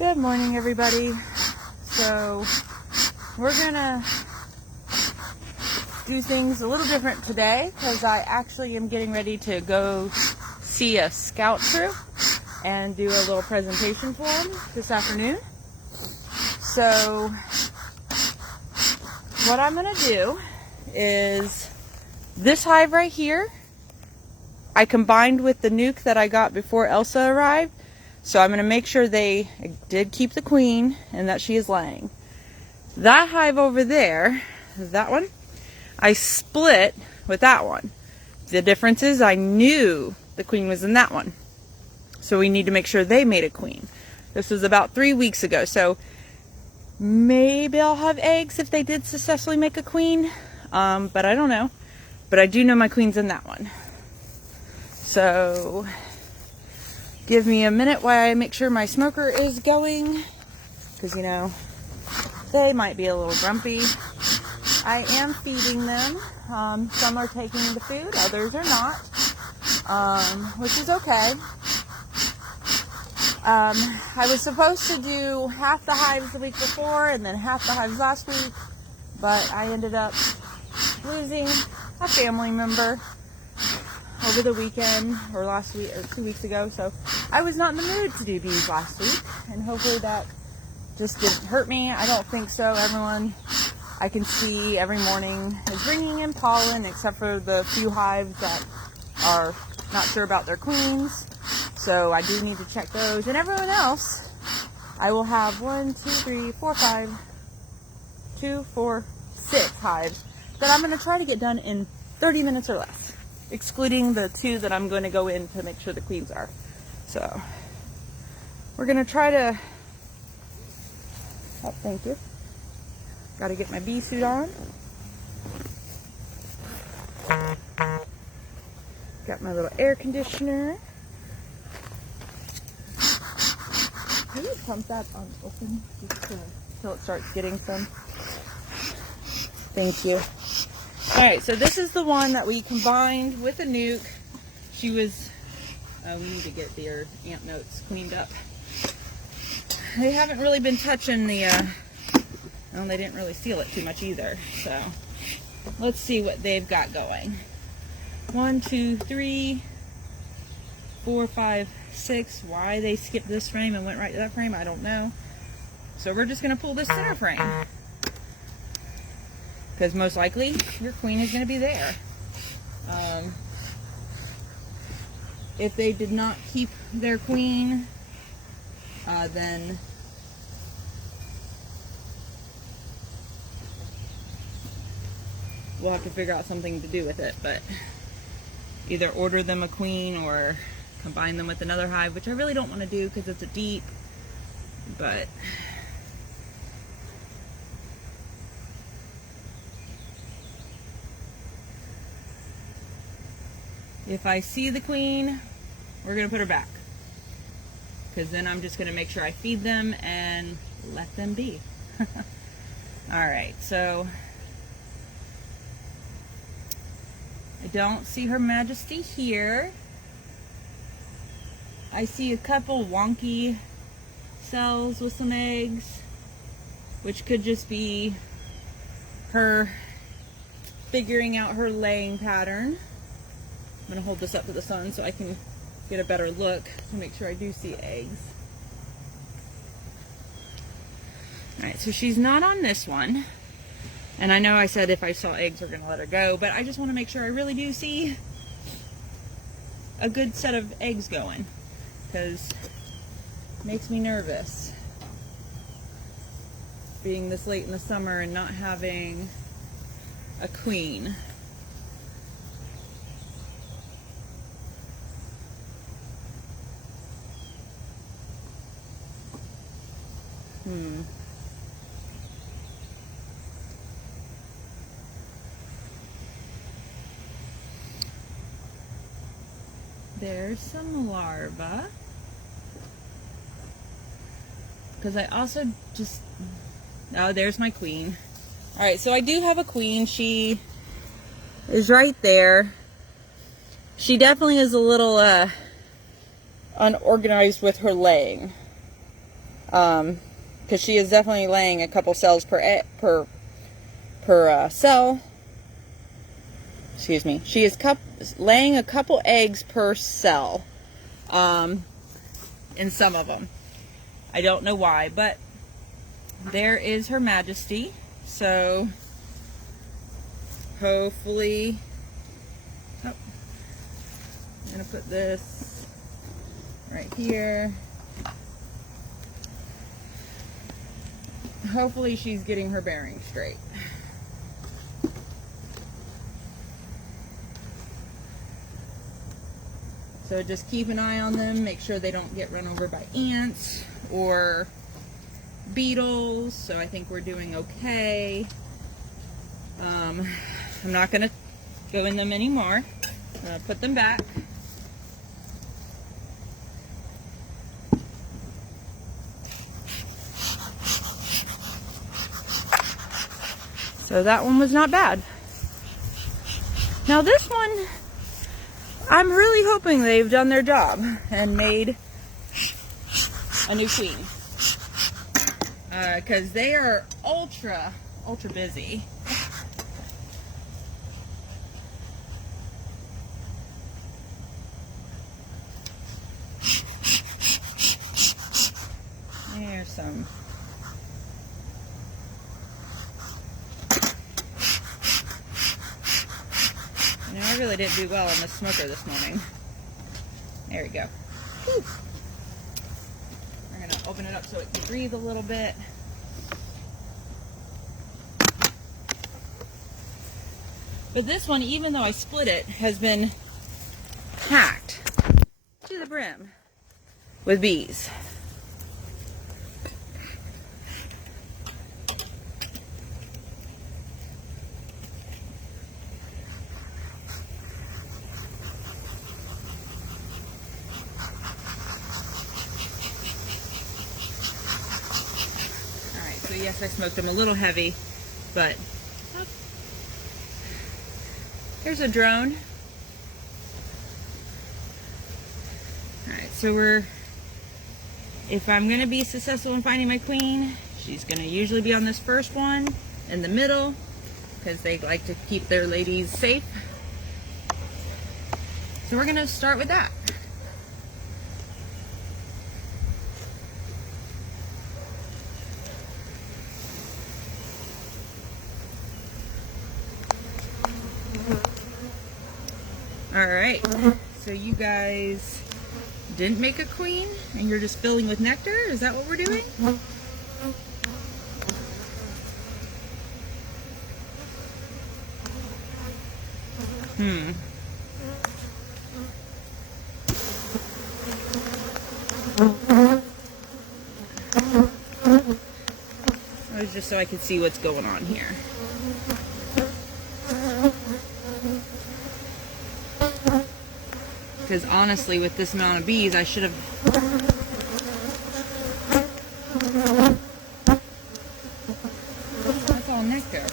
Good morning, everybody. So we're gonna do things a little different today because I actually am getting ready to go see a scout troop and do a little presentation for them this afternoon. So what I'm gonna do is this hive right here I combined with the nuke that I got before Elsa arrived. So I'm going to make sure they did keep the queen and that she is laying. That hive over there, that one, I split with that one. The difference is I knew the queen was in that one. So we need to make sure they made a queen. This was about 3 weeks ago. So maybe I'll have eggs if they did successfully make a queen. But I don't know. But I do know my queen's in that one. So give me a minute while I make sure my smoker is going, because you know they might be a little grumpy. I am feeding them. Some are taking the food, others are not, which is okay. I was supposed to do half the hives the week before and then half the hives last week, but I ended up losing a family member over the weekend, or last week, or 2 weeks ago, so I was not in the mood to do bees last week, and hopefully that just didn't hurt me. I don't think so. Everyone I can see every morning is bringing in pollen, except for the few hives that are not sure about their queens, so I do need to check those. And everyone else, I will have 6 hives that I'm going to try to get done in 30 minutes or less, excluding the 2 that I'm going to go in to make sure the queens are. So we're going to try to, oh, thank you. Got to get my bee suit on. Got my little air conditioner. Can you pump that on open just until it starts getting some? Thank you. Alright, so this is the one that we combined with a nuke. She was, we need to get their amp notes cleaned up. They haven't really been touching the, well, they didn't really seal it too much either. So, let's see what they've got going. 1, 2, 3, 4, 5, 6. Why they skipped this frame and went right to that frame, I don't know. So we're just going to pull this center frame, because most likely your queen is going to be there. If they did not keep their queen, then we'll have to figure out something to do with it. But either order them a queen or combine them with another hive, which I really don't want to do because it's a deep, but if I see the queen, we're going to put her back. Because then I'm just going to make sure I feed them and let them be. Alright, so I don't see Her Majesty here. I see a couple wonky cells with some eggs, which could just be her figuring out her laying pattern. I'm going to hold this up to the sun so I can get a better look to make sure I do see eggs. Alright, so she's not on this one. And I know I said if I saw eggs we're going to let her go, but I just want to make sure I really do see a good set of eggs going, because it makes me nervous being this late in the summer and not having a queen. There's some larvae. Because I also just, oh, there's my queen. Alright, so I do have a queen. She is right there. She definitely is a little unorganized with her laying. because she is definitely laying a couple cells per cell. Excuse me. She is laying a couple eggs per cell in some of them. I don't know why, but there is Her Majesty. So hopefully, I'm gonna put this right here. Hopefully she's getting her bearings straight. So just keep an eye on them, make sure they don't get run over by ants or beetles. So I think we're doing okay. I'm not going to go in them anymore. I'm going to put them back. So that one was not bad. Now this one, I'm really hoping they've done their job and made a new queen. Because they are ultra busy. There's some. You know, I really didn't do well on the smoker this morning. There we go. Whew. We're going to open it up so it can breathe a little bit. But this one, even though I split it, has been packed to the brim with bees. So yes, I smoked them a little heavy, but here's a drone. Alright, so if I'm going to be successful in finding my queen, she's going to usually be on this first one in the middle, because they like to keep their ladies safe. So we're going to start with that. Alright, so you guys didn't make a queen and you're just filling with nectar? Is that what we're doing? That was just so I could see what's going on here. Because honestly, with this amount of bees, I should have... That's all nectar.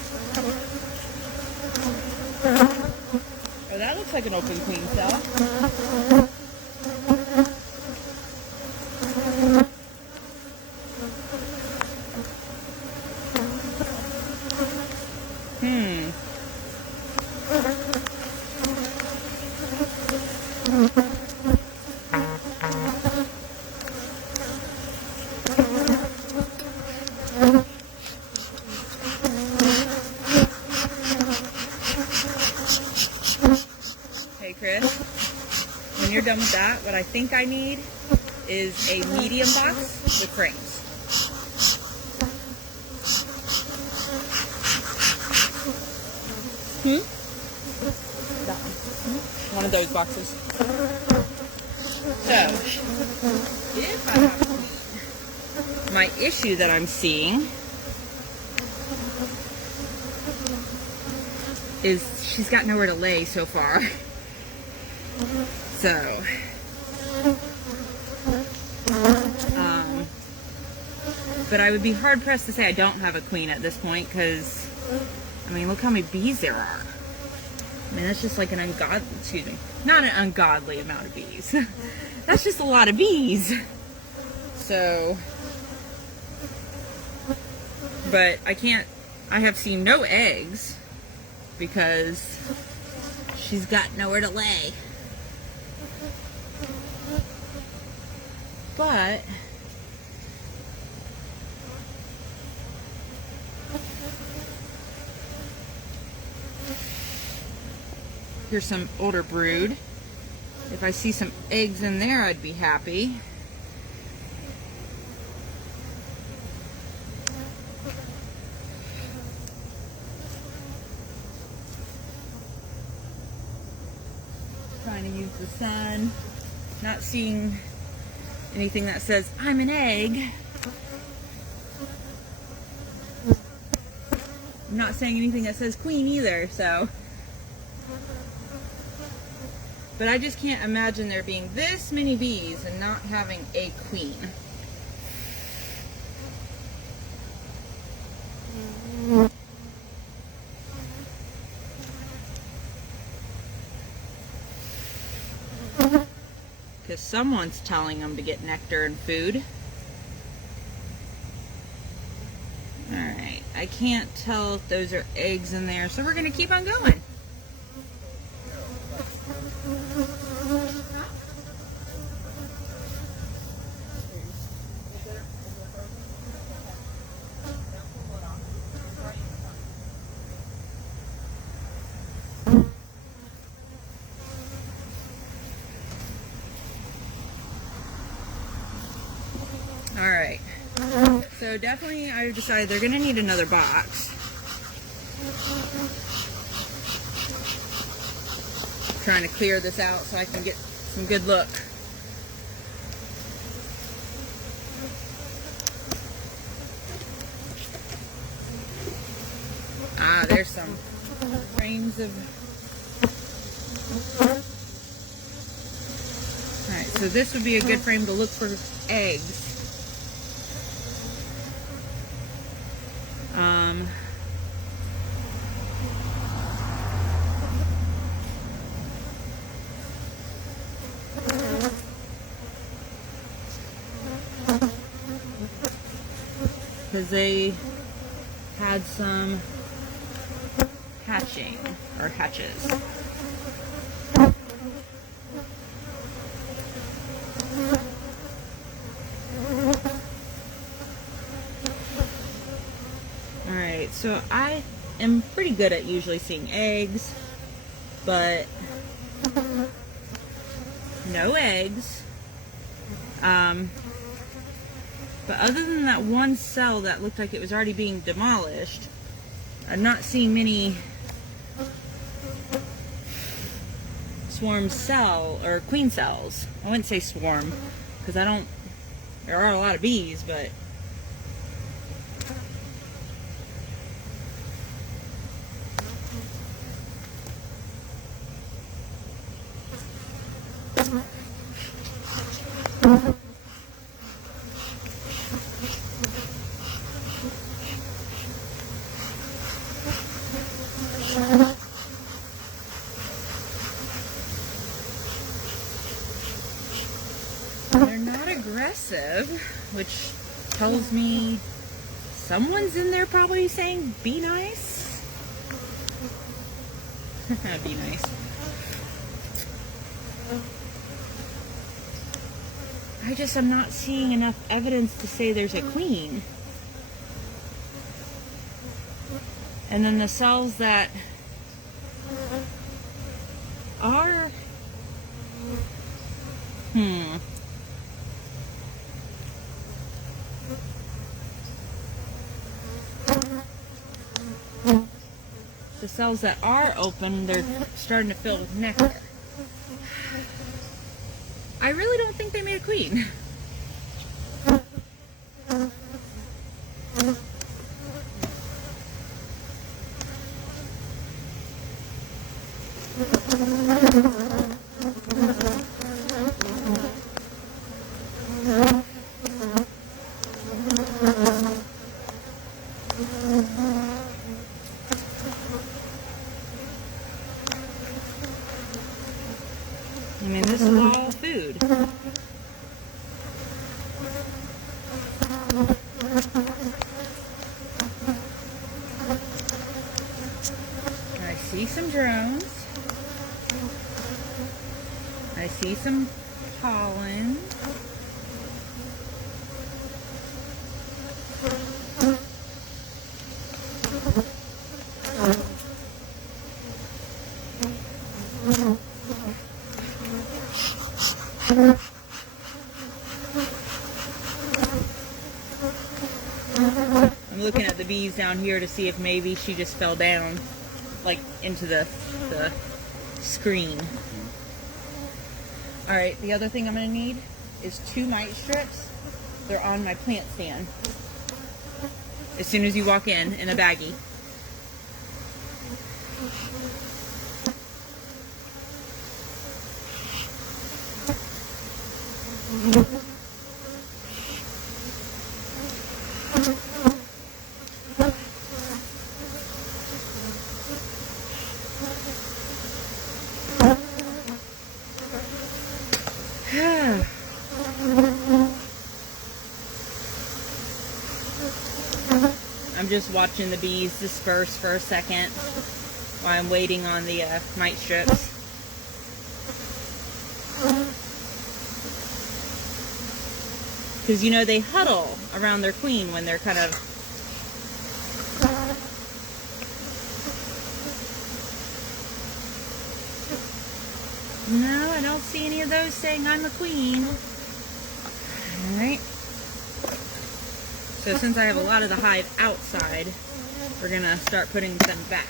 Oh, that looks like an open queen cell. Hey Chris, when you're done with that, what I think I need is a medium box with frames. That one of those boxes. So, if I have a queen, my issue that I'm seeing is she's got nowhere to lay so far. So, but I would be hard pressed to say I don't have a queen at this point, because, I mean, look how many bees there are. I mean, that's just like an not an ungodly amount of bees. That's just a lot of bees. So, But I have seen no eggs because she's got nowhere to lay. But here's some older brood. If I see some eggs in there, I'd be happy. Trying to use the sun. Not seeing anything that says, I'm an egg. I'm not saying anything that says queen either, so. But I just can't imagine there being this many bees and not having a queen. Because someone's telling them to get nectar and food. Alright, I can't tell if those are eggs in there, so we're going to keep on going. Alright, so definitely I decided they're going to need another box. I'm trying to clear this out so I can get some good look. Ah, there's some frames of... Alright, so this would be a good frame to look for eggs. Because they had some hatching, or hatches. Alright, so I am pretty good at usually seeing eggs, but no eggs. But other than that one cell that looked like it was already being demolished, I'm not seeing many swarm cell or queen cells. I wouldn't say swarm because there are a lot of bees, but they're not aggressive, which tells me someone's in there probably saying, be nice. Be nice. I'm not seeing enough evidence to say there's a queen. And then the cells that are... The cells that are open, they're starting to fill with nectar. I really don't think they made a queen. I mean, this is all food. drones. I see some pollen. I'm looking at the bees down here to see if maybe she just fell down, like into the screen. All right, the other thing I'm gonna need is 2 mite strips. They're on my plant stand. As soon as you walk in a baggie. I'm just watching the bees disperse for a second while I'm waiting on the mite strips. Because, you know, they huddle around their queen when they're kind of... No, I don't see any of those saying I'm a queen. Alright. So since I have a lot of the hive outside, we're going to start putting them back.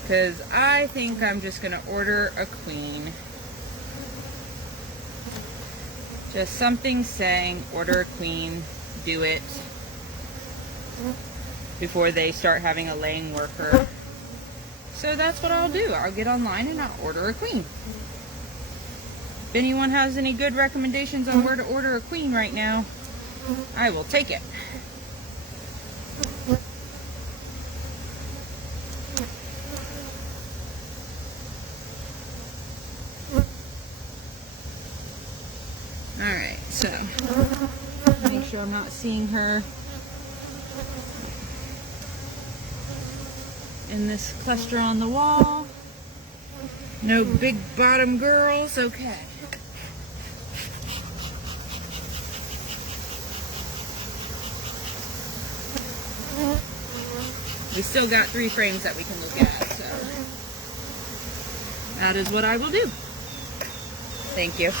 Because I think I'm just going to order a queen. Just something saying, order a queen, do it. Before they start having a laying worker. So that's what I'll do. I'll get online and I'll order a queen. If anyone has any good recommendations on where to order a queen right now, I will take it. Alright, so make sure I'm not seeing her in this cluster on the wall. No big bottom girls, okay. We still got 3 frames that we can look at, so that is what I will do. Thank you.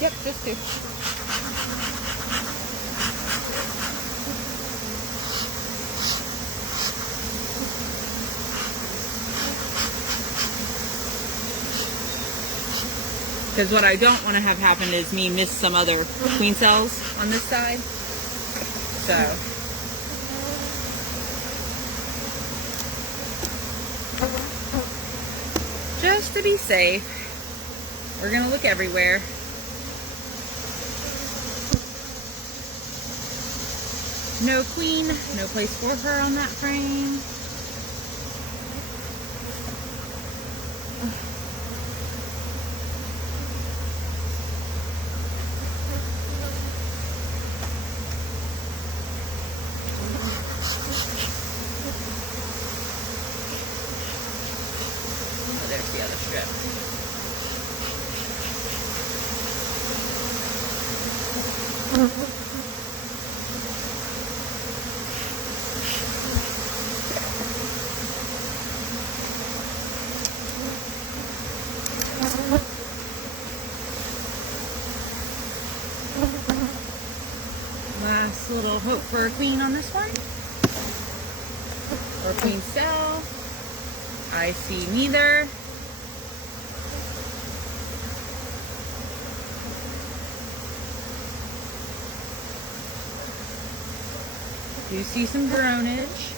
Yep, just 2. Because what I don't want to have happen is me miss some other queen cells on this side. So. Just to be safe, we're going to look everywhere. No queen, no place for her on that frame. There's the other strip. Last little hope for a queen on this one. Or queen cell. I see neither. Do see some dronage.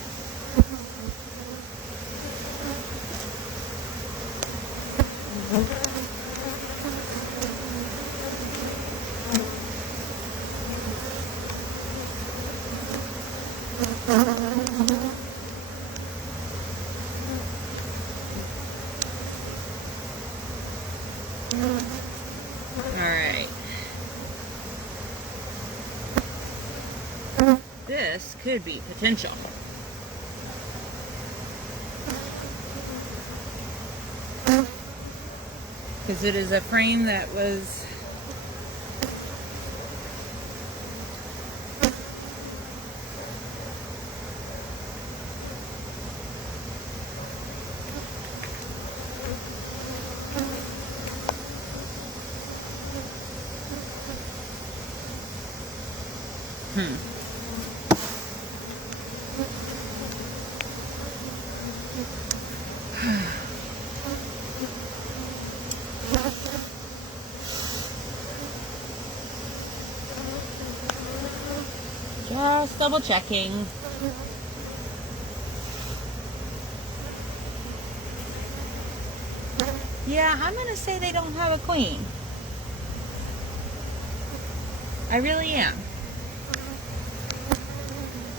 Alright. could be potential. Because it is a frame that was just double checking. Yeah, I'm gonna say they don't have a queen. I really am.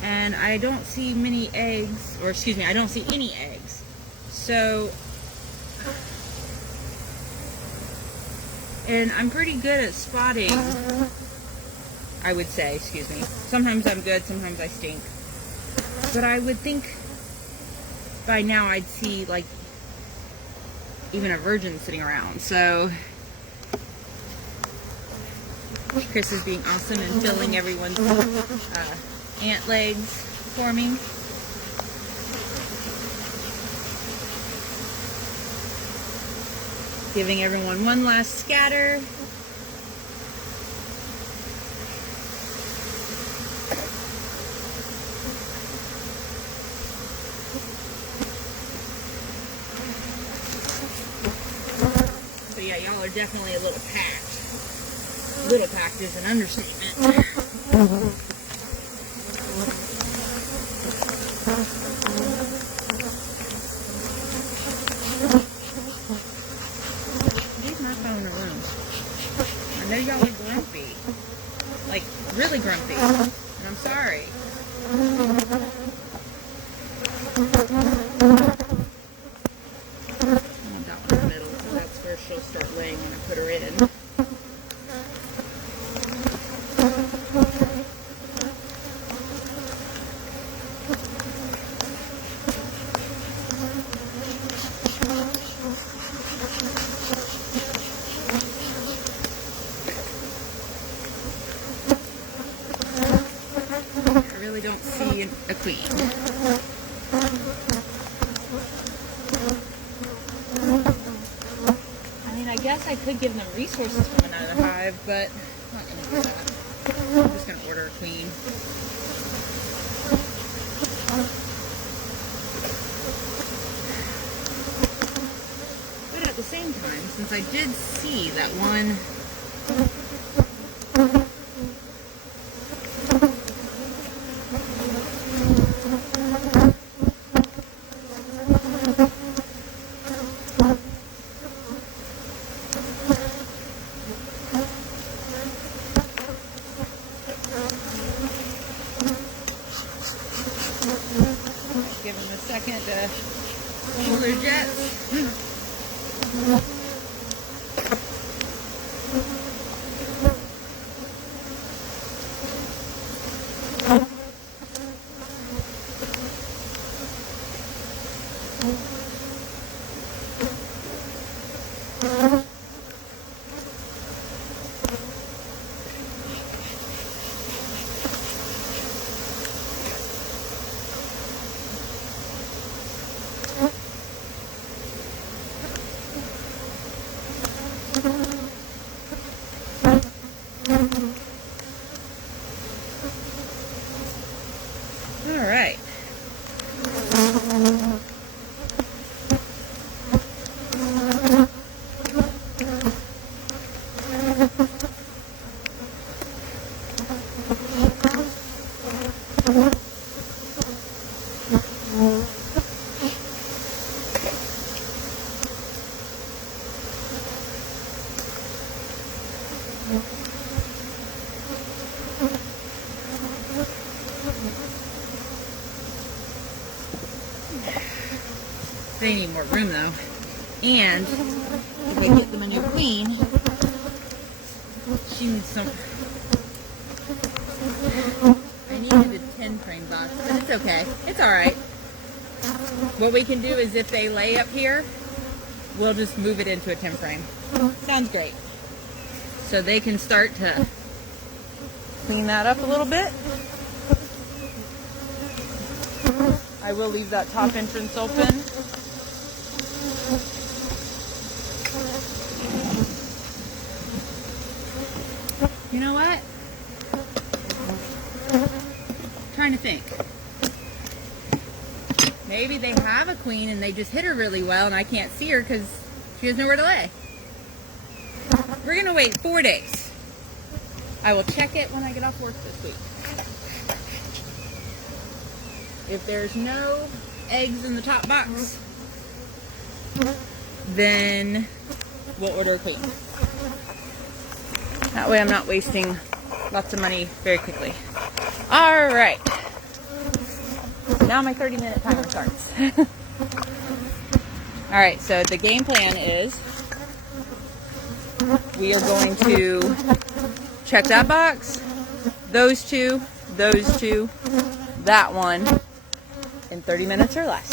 And I don't see many eggs, or excuse me, I don't see any eggs. So, and I'm pretty good at spotting, I would say, excuse me. Sometimes I'm good, sometimes I stink. But I would think by now I'd see like even a virgin sitting around. So Chris is being awesome and filling everyone's ant legs for me. Giving everyone one last scatter. So yeah, y'all are definitely a little packed. Little packed is an understatement. Leave my phone in a room. I know y'all are grumpy. Like, really grumpy. And I'm sorry. I want that one in the middle, so that's where she'll start laying when I put her in. I really don't see a queen. I mean, I guess I could give them resources from another hive, but I'm not going to do that. I'm just going to order a queen. But at the same time, since I did see that one give them a second to pull their jets. All right. They need more room though. And if I get them a new queen, she needs some. I I needed a 10 frame box, but it's okay. It's alright. What we can do is if they lay up here, we'll just move it into a 10 frame. Sounds great. So they can start to clean that up a little bit. I will leave that top entrance open. You know what? I'm trying to think. Maybe they have a queen and they just hit her really well and I can't see her because she has nowhere to lay. We're going to wait 4 days. I will check it when I get off work this week. If there's no eggs in the top box, then we'll order a queen. That way I'm not wasting lots of money very quickly. All right. Now my 30-minute timer starts. All right, so the game plan is we are going to check that box, those two, that one, in 30 minutes or less.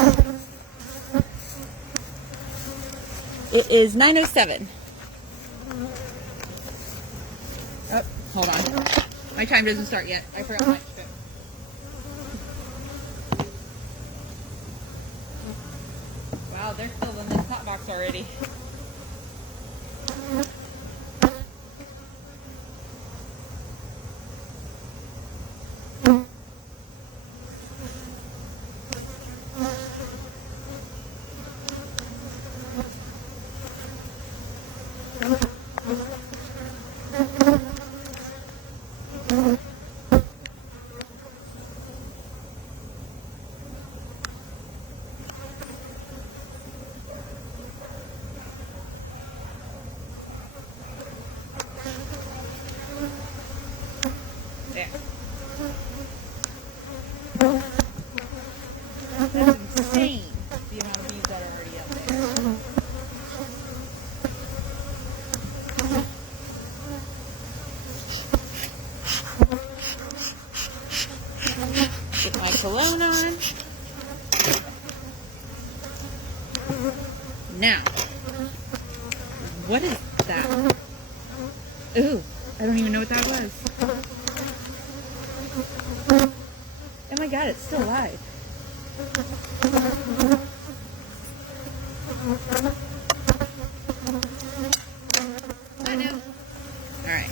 It is 9:07. Oh, hold on. My time doesn't start yet. I forgot my phone. Wow, they're still in this hot box already. There. That's insane, the amount of bees that are already up there. Get my cologne on. Now, what is that? Ooh, I don't even know what that was. Oh my god, it's still alive. I know. Alright.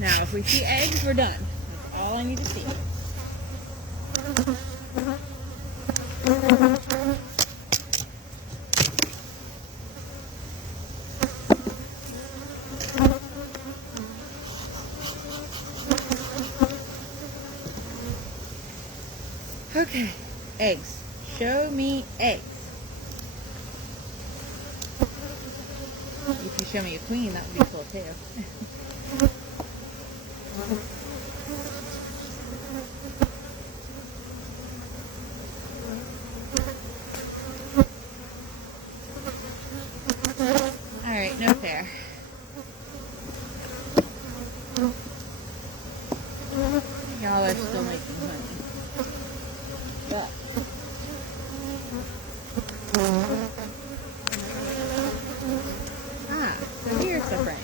Now, if we see eggs, we're done. That's all I need to see. Okay, eggs. Show me eggs. If you show me a queen, that would be cool too. Alright, no fair. Y'all are still making honey. But so here's the frame.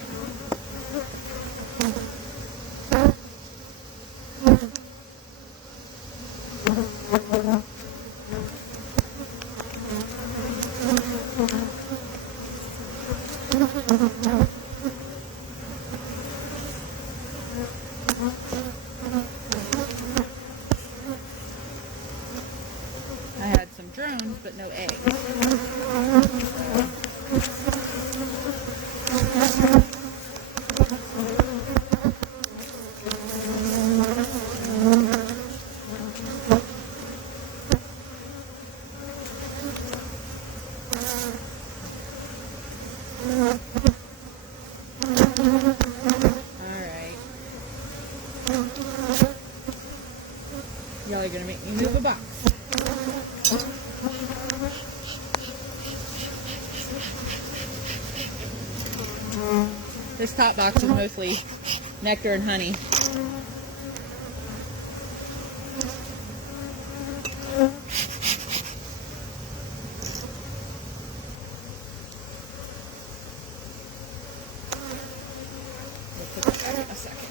I had some drones, but no eggs. Alright. Y'all are gonna make me move a box. This top box is mostly nectar and honey. We'll put that back in a second.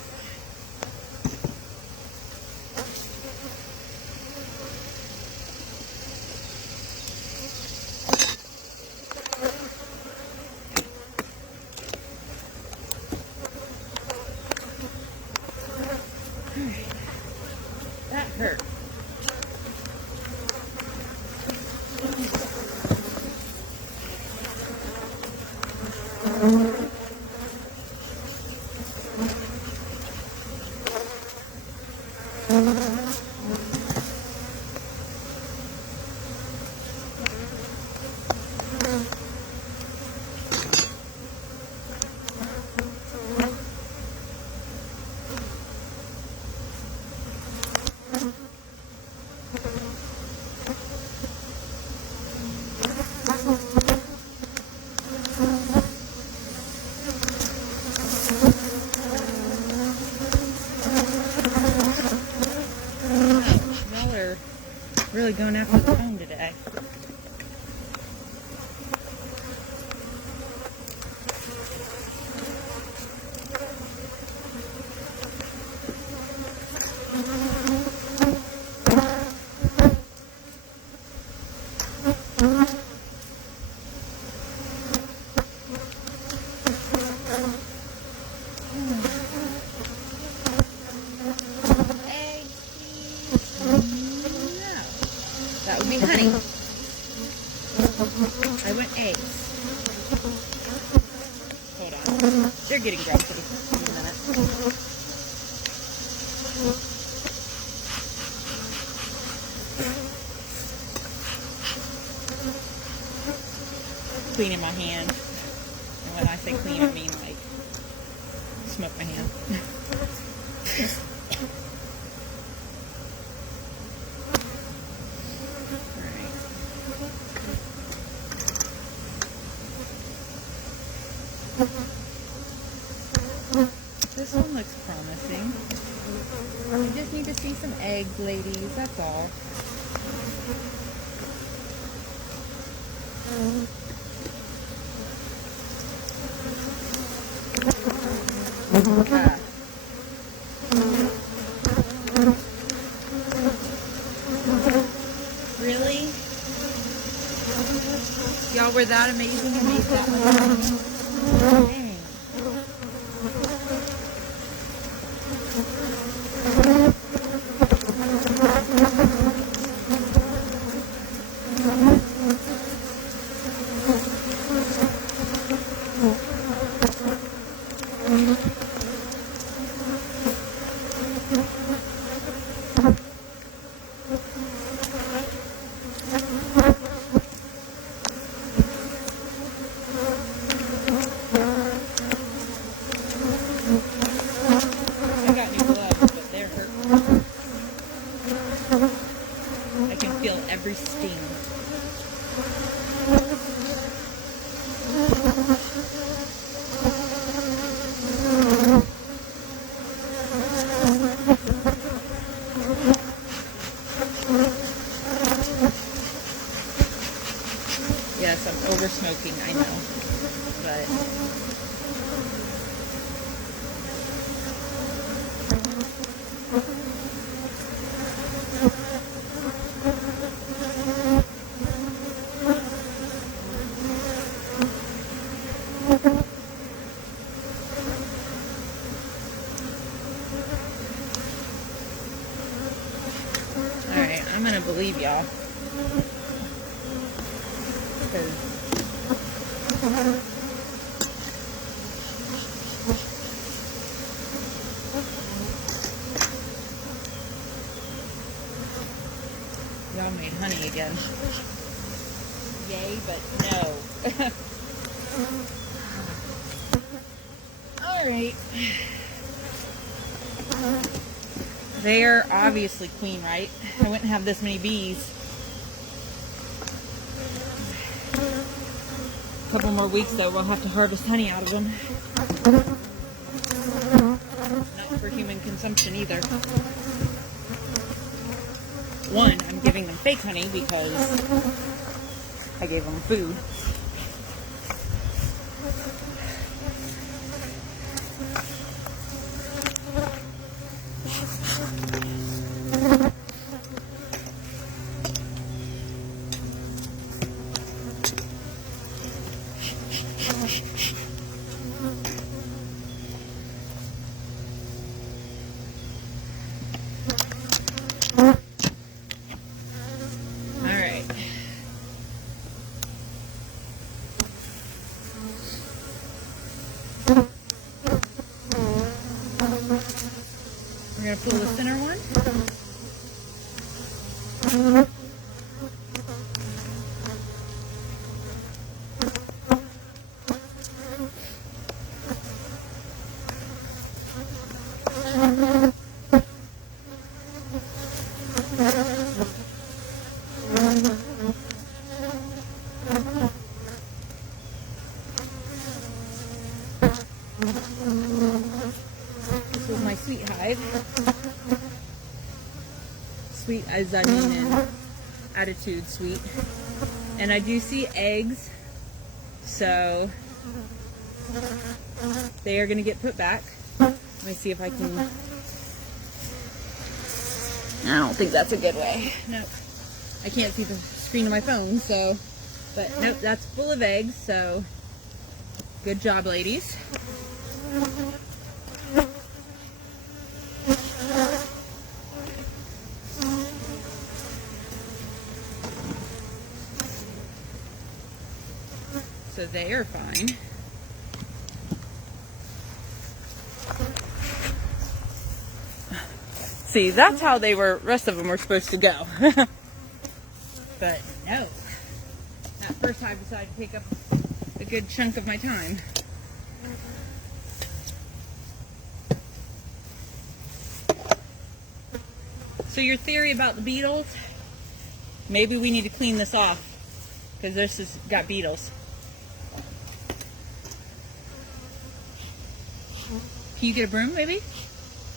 That hurt. Y'all are really going after the phone today. That would be honey. I went eggs. Hold on. They're getting grumpy. Give me a minute. Cleaning my hand. And when I say clean, I mean like smoke my hand. This one looks promising. We just need to see some eggs, ladies, that's all. Really? Y'all were that amazing and made that one. Dang. I got new gloves, but they're hurting. I can feel every sting. Yes, I'm over smoking, I know, but alright, I'm gonna believe y'all. Y'all made honey again. Yay, but no. Alright. They are obviously queen, right? I wouldn't have this many bees. couple more weeks though, we'll have to harvest honey out of them. Not for human consumption either. One, I'm giving them fake honey because I gave them food. We're going to pull the center one. This is my sweet hive. Sweet as I mean in attitude sweet. And I do see eggs, so they are going to get put back. Let me see if I can. I don't think that's a good way. Nope. I can't see the screen of my phone, so. But nope, that's full of eggs, so good job, ladies. So they are fine. See, that's how they were, rest of them were supposed to go. But no. That first hive decided to take up a good chunk of my time. So your theory about the beetles, maybe we need to clean this off because this has got beetles. Can you get a broom maybe?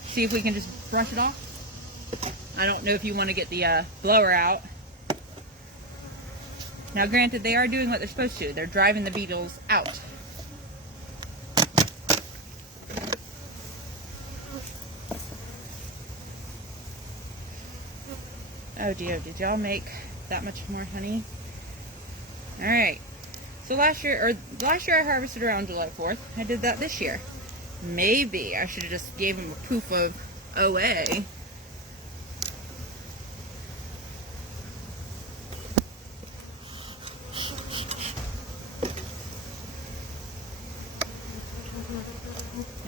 See if we can just brush it off? I don't know if you want to get the blower out. Now granted, they are doing what they're supposed to. They're driving the beetles out. Oh dear, did y'all make that much more honey? Alright. So last year I harvested around July 4th. I did that this year. Maybe I should have just gave them a poof of OA.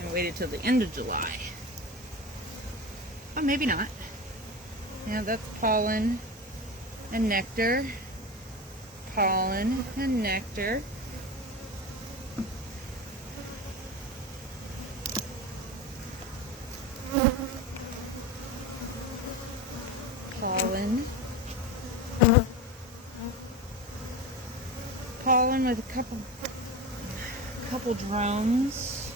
And waited till the end of July. Oh, maybe not. Yeah, that's pollen and nectar. Pollen and nectar. Pollen with a couple drones.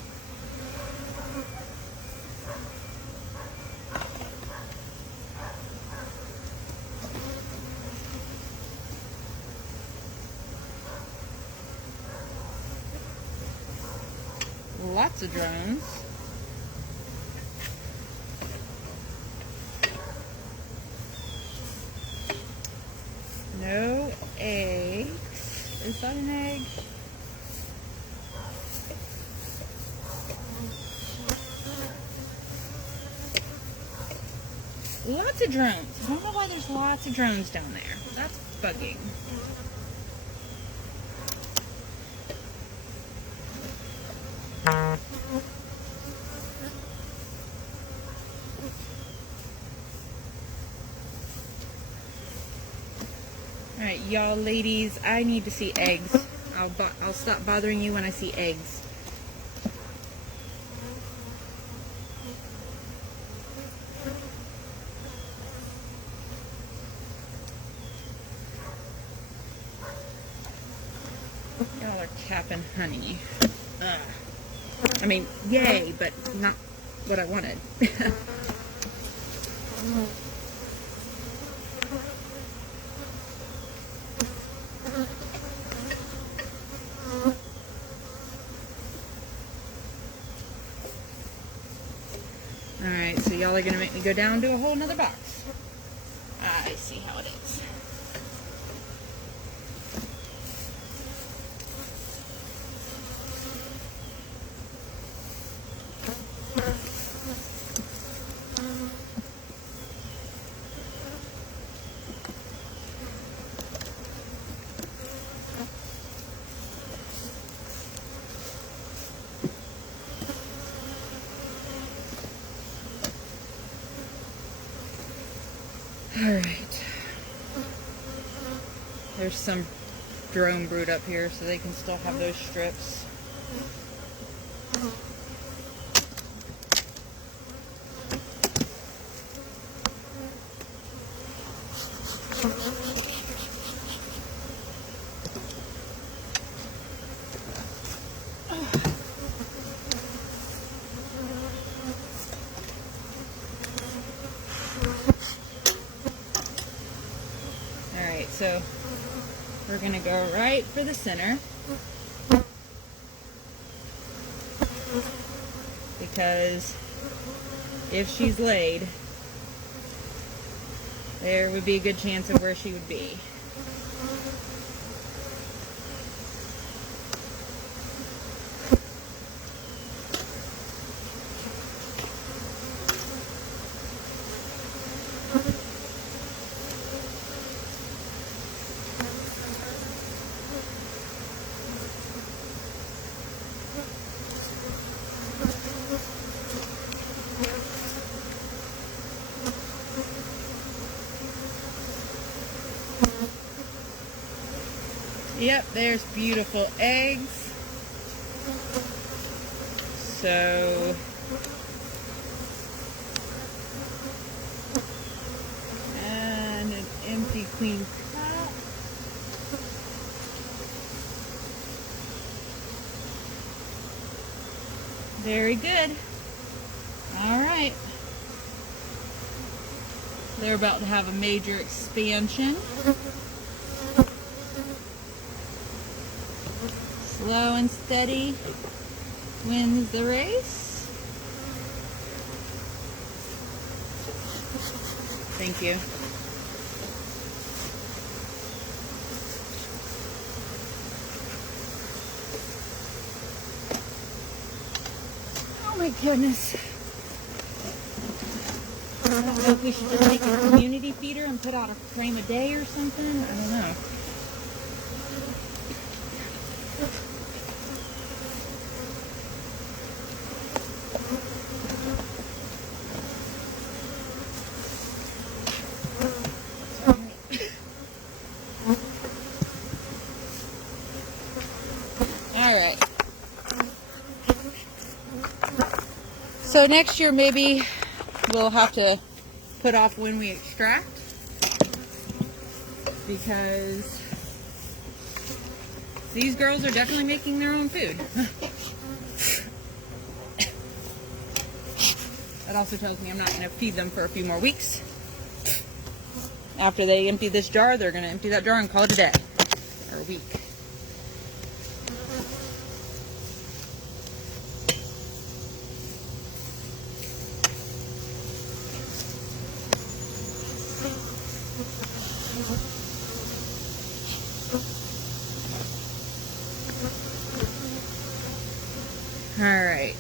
Lots of drones. No eggs. Is that an egg? Lots of drones. I don't know why there's lots of drones down there. That's bugging. Alright, y'all ladies, I need to see eggs. I'll stop bothering you when I see eggs. Y'all are capping honey. Ugh. I mean, yay, but not what I wanted. Alright, so y'all are going to make me go down to a whole nother box. I see how it is. Alright. There's some drone brood up here, so they can still have those strips. Alright, so we're going to go right for the center, because if she's laid, there would be a good chance of where she would be. Yep, there's beautiful eggs. So and an empty queen cup. Very good. All right. They're about to have a major expansion. Slow and steady wins the race. Thank you. Oh my goodness. I don't know if we should just make a community feeder and put out a frame a day or something. I don't know. Alright. So next year maybe we'll have to put off when we extract, because these girls are definitely making their own food. That also tells me I'm not going to feed them for a few more weeks. After they empty this jar, they're going to empty that jar and call it a day, or a week. All right.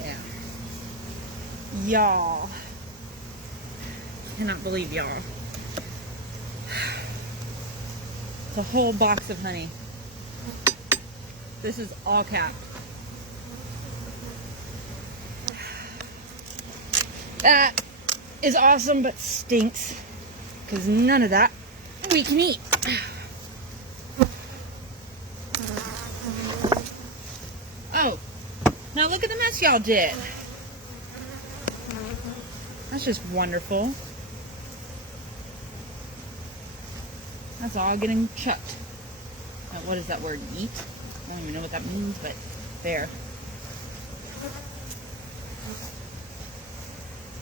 Yeah. Y'all. Cannot believe y'all. It's a whole box of honey. This is all capped. That is awesome, but stinks. because none of that we can eat. Oh, now look at the mess y'all did. That's just wonderful. That's all getting chucked. What is that word? Eat? I don't even know what that means, but there.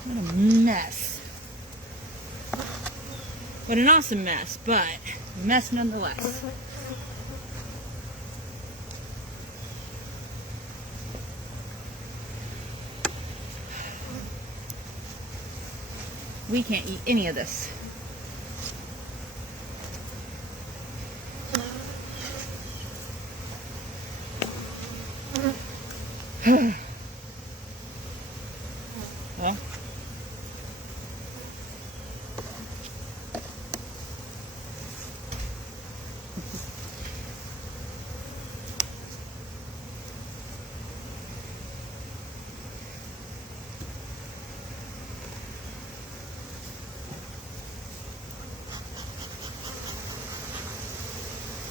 What a mess. But an awesome mess, but a mess nonetheless. We can't eat any of this. Well.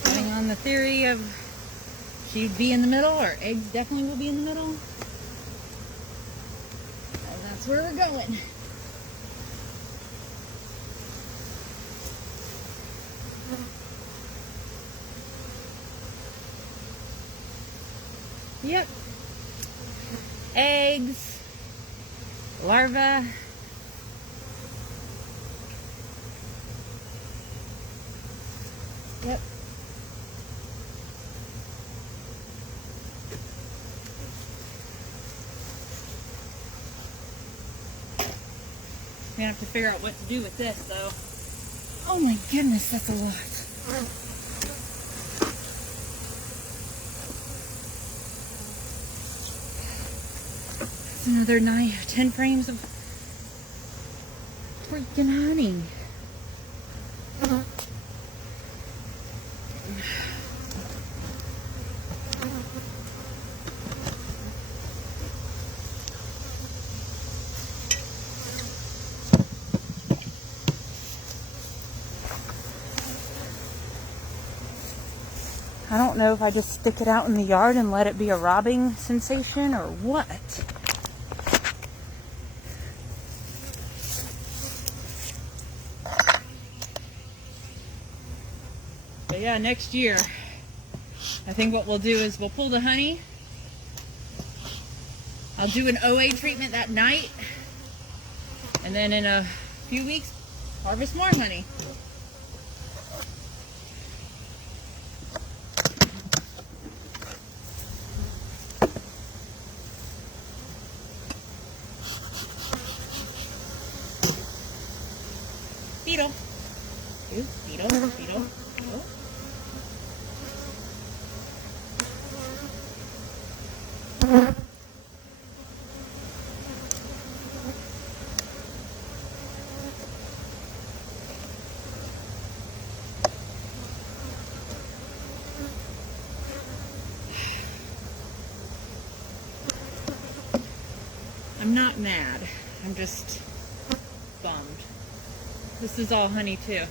Running on the theory of she'd be in the middle, or eggs definitely will be in the middle. That's where we're going. Yep. Eggs, larvae. Yep. We're gonna have to figure out what to do with this, though. Oh my goodness, that's a lot. That's another 10 frames of freaking honey. I don't know if I just stick it out in the yard and let it be a robbing sensation or what. But yeah, next year, I think what we'll do is we'll pull the honey. I'll do an OA treatment that night. And then in a few weeks, harvest more honey. Beetle. Ooh, beetle, beetle, beetle. I'm not mad. I'm just bummed. This is all honey too.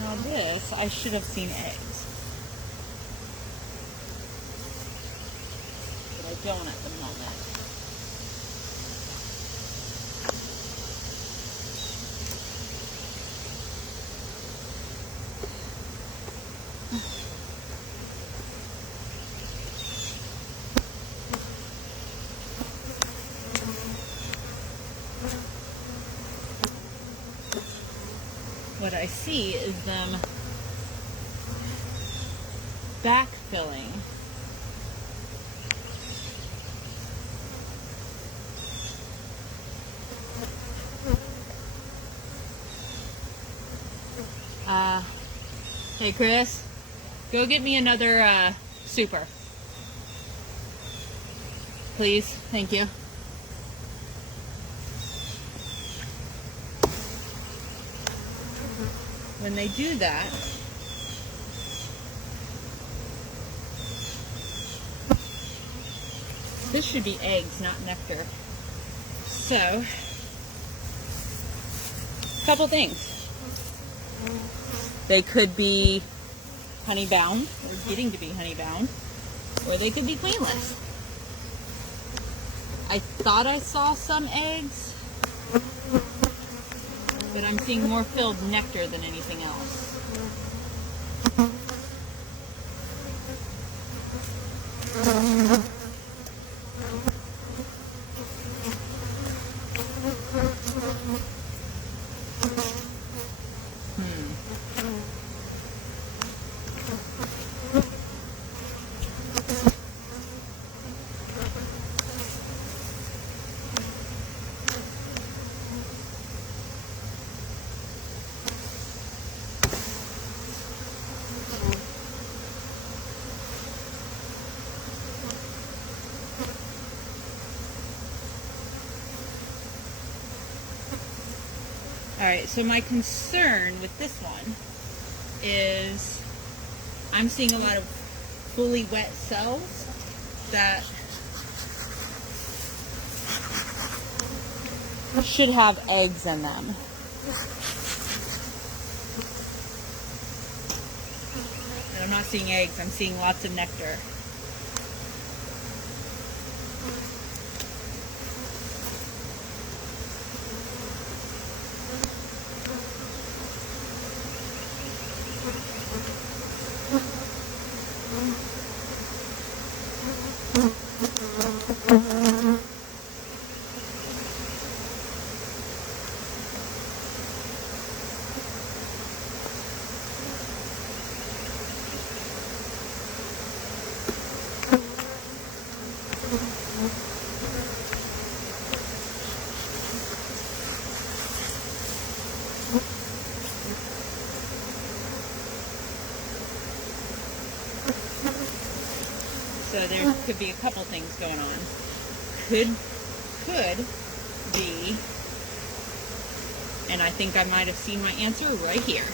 Now this, I should have seen eggs. But I don't at the moment. What I see is them backfilling. Hey Chris, go get me another super. Please, thank you. When they do that, this should be eggs, not nectar. So, a couple things. They could be honey bound, or getting to be honey bound, or they could be queenless. I thought I saw some eggs, but I'm seeing more filled nectar than anything else. Alright, so my concern with this one is I'm seeing a lot of fully wet cells that should have eggs in them. And I'm not seeing eggs, I'm seeing lots of nectar. So there could be a couple things going on. Could be, and I think I might have seen my answer right here.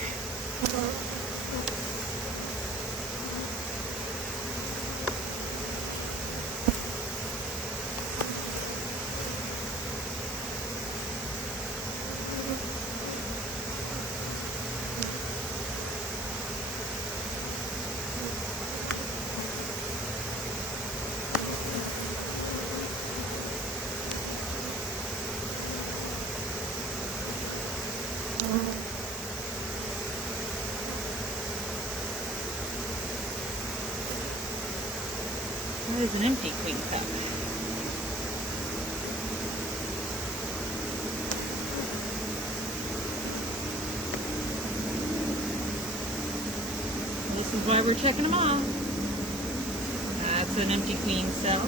That is an empty queen cup. This is why we're checking them all. That's an empty queen cell.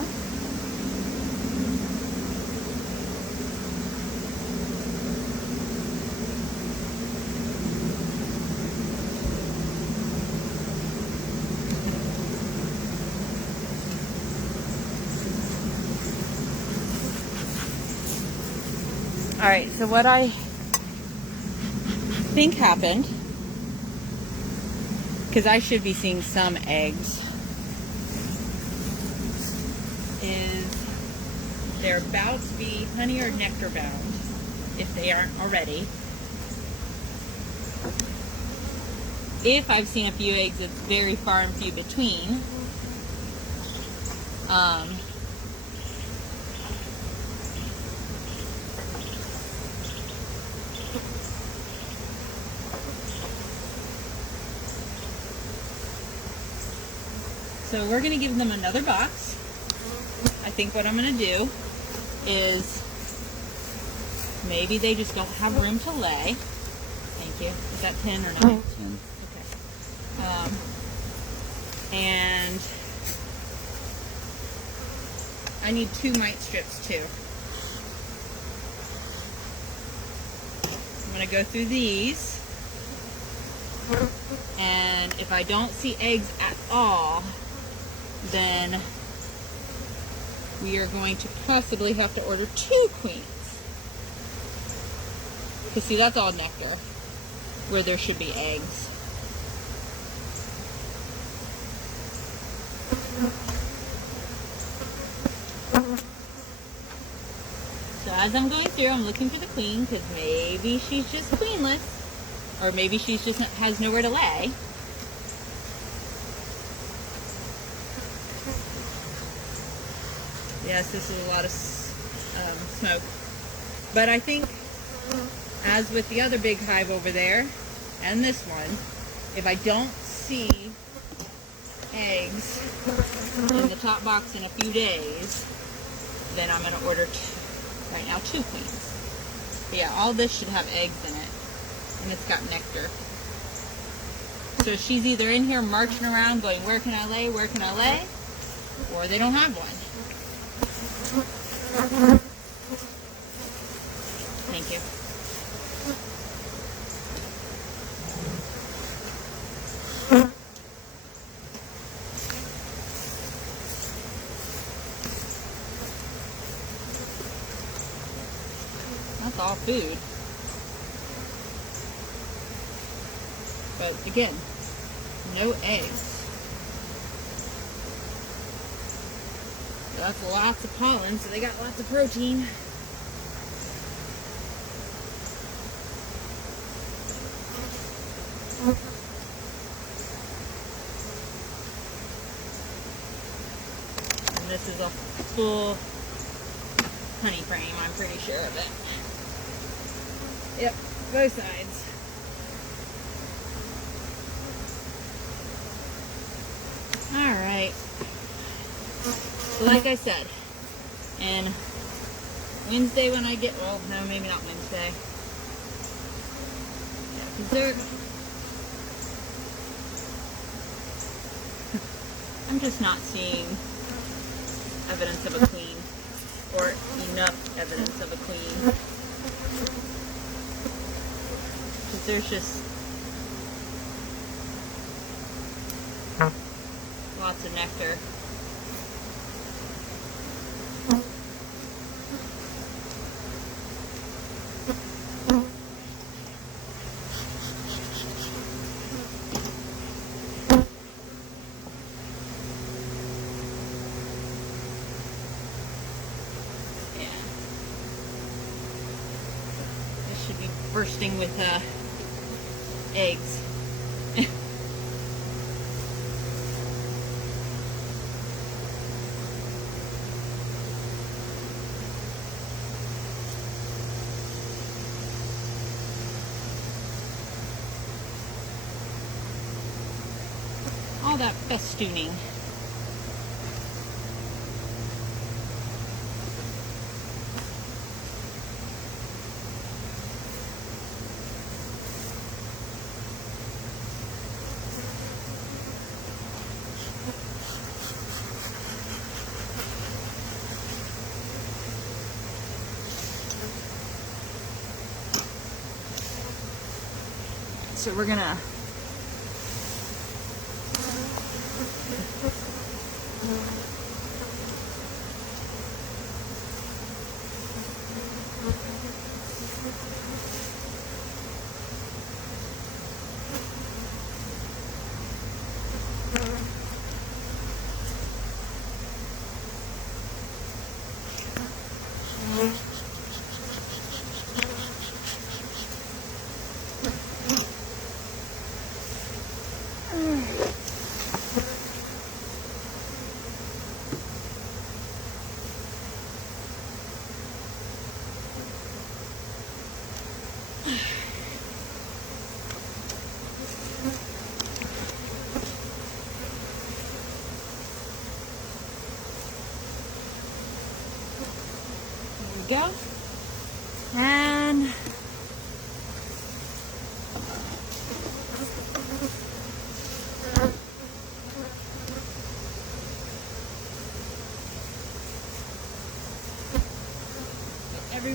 Alright, so what I think happened, because I should be seeing some eggs, is they're about to be honey or nectar bound, if they aren't already. if I've seen a few eggs, it's very far and few between. So we're going to give them another box. I think what I'm going to do is maybe they just don't have room to lay. Thank you. Is that 10 or 9? 10. Okay. And I need 2 mite strips too. I'm going to go through these. And if I don't see eggs at all, then we are going to possibly have to order 2 queens. Because see, that's all nectar, where there should be eggs. So as I'm going through, I'm looking for the queen, because maybe she's just queenless, or maybe she's just has nowhere to lay. Yes, this is a lot of smoke. But I think, as with the other big hive over there, and this one, if I don't see eggs in the top box in a few days, then I'm going to order right now 2 queens. But yeah, all this should have eggs in it, and it's got nectar. So she's either in here marching around going, where can I lay, where can I lay? Or they don't have one. Thank you. That's all food. But again, no eggs. That's lots of pollen, so they got lots of protein. And this is a full honey frame, I'm pretty sure of it. Yep, both sides. Alright. So like I said, and Wednesday when I get, well, no, maybe not Wednesday. Yeah, because I'm just not seeing evidence of a queen, or enough evidence of a queen. Because there's just lots of nectar. Bursting with eggs. All that festooning. So we're gonna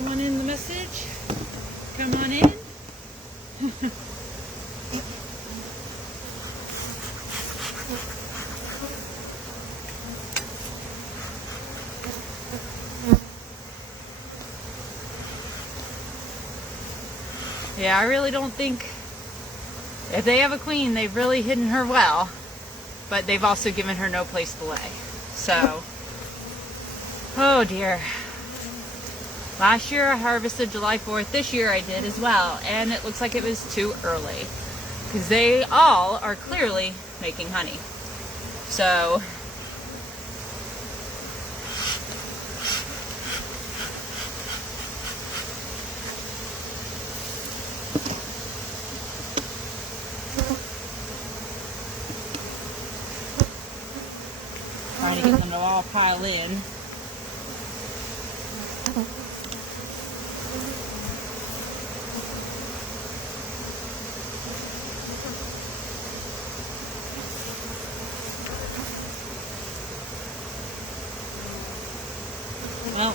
everyone in the message. Come on in. Yeah, I really don't think, if they have a queen, they've really hidden her well, but they've also given her no place to lay. So, oh dear. Last year I harvested July 4th. This year I did as well, and it looks like it was too early because they all are clearly making honey. So, trying to get them to all pile in. Well,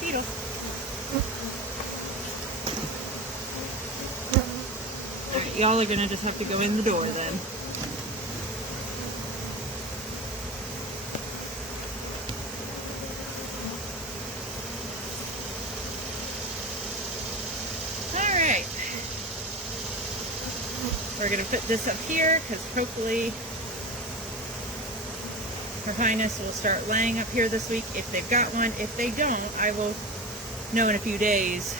beetle. Alright, y'all are gonna just have to go in the door then. Alright. We're going to put this up here because hopefully Her Highness will start laying up here this week if they've got one. If they don't, I will know in a few days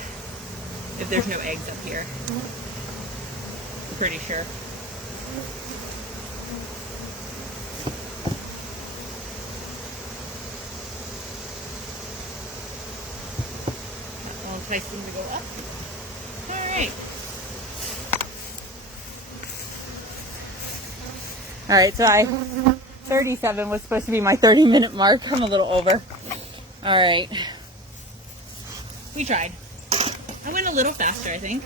if there's no eggs up here. I'm pretty sure. That will entice them to go up. Alright. Alright, so 37 was supposed to be my 30-minute mark. I'm a little over. Alright. We tried. I went a little faster, I think.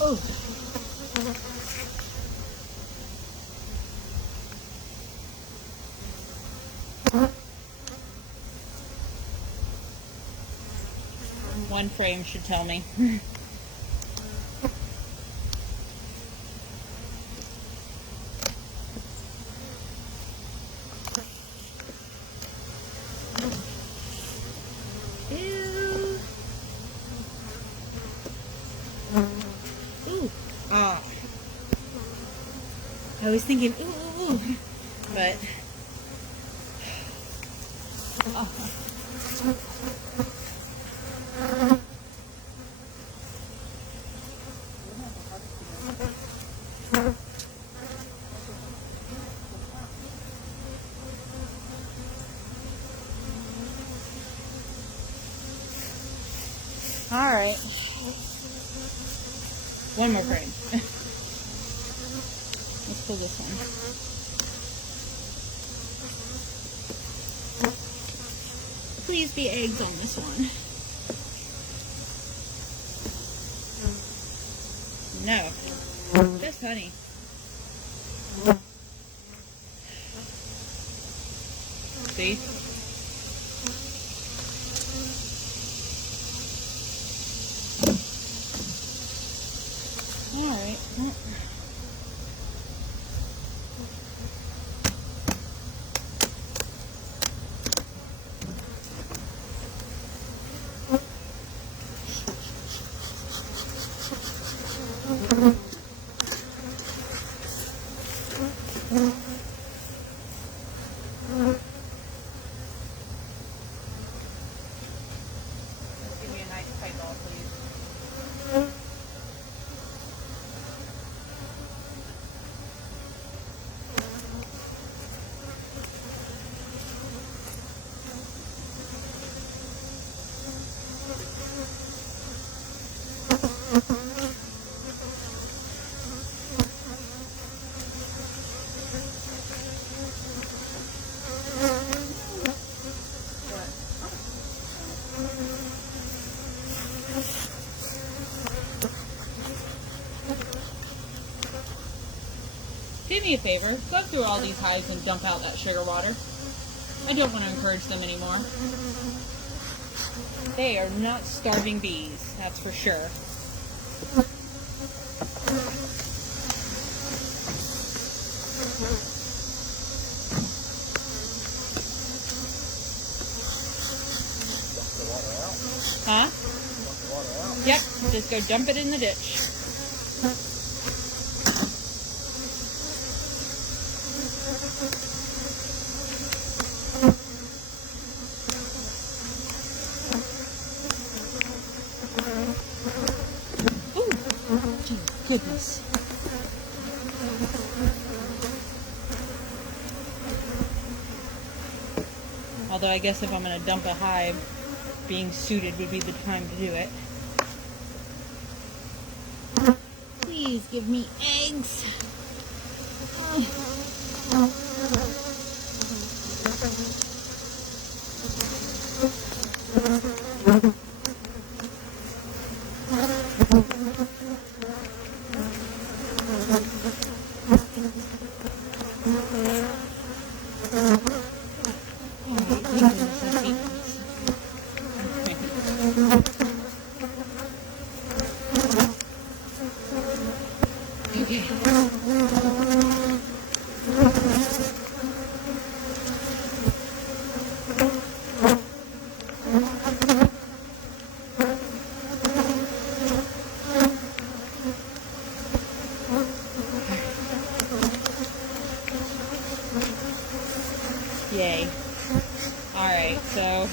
Oh. One frame should tell me. Ew. Ooh. Ah. I was thinking ooh, but oh. All right. One more frame. Let's pull this one. Please be eggs on this one. No. Just honey. See? Alright. do me a favor, go through all these hives and dump out that sugar water. I don't want to encourage them anymore. They are not starving bees, that's for sure. Huh? Yep, just go dump it in the ditch. Ooh, gee, goodness. Although I guess if I'm going to dump a hive, being suited would be the time to do it. Please give me eggs. Yay. Alright, so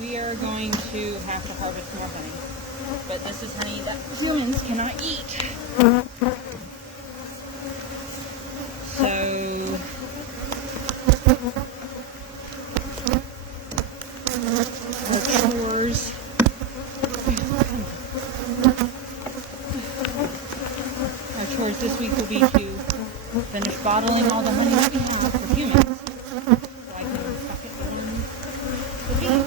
we are going to have to harvest more honey. But this is honey that humans cannot eat. So our chores this week will be to finish bottling all the honey that we have for humans. So I can stuff it in the bees.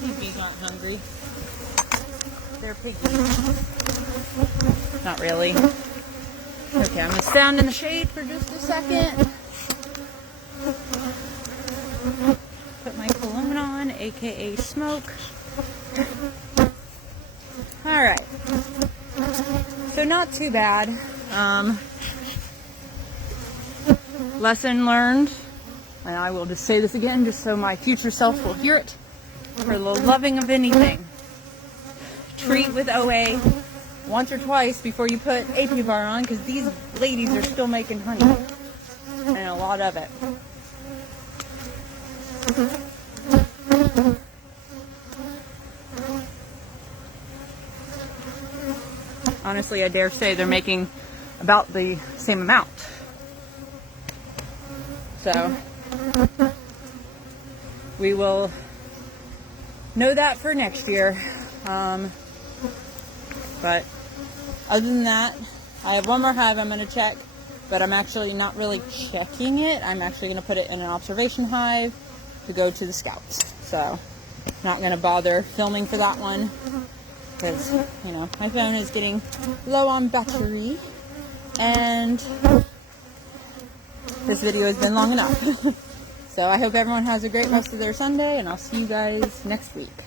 These bees aren't hungry. They're piggies. Not really. Okay, I'm going to stand in the shade for just a second. Put my cologne on, aka smoke. Alright. So not too bad. Lesson learned. And I will just say this again just so my future self will hear it. For the loving of anything, treat with OA once or twice before you put Apivar on, because these ladies are still making honey, and a lot of it. Honestly, I dare say they're making about the same amount. So we will know that for next year. But other than that, I have one more hive I'm going to check, but I'm actually not really checking it. I'm actually going to put it in an observation hive to go to the scouts. So not going to bother filming for that one because, you know, my phone is getting low on battery and this video has been long enough. So I hope everyone has a great rest of their Sunday, and I'll see you guys next week.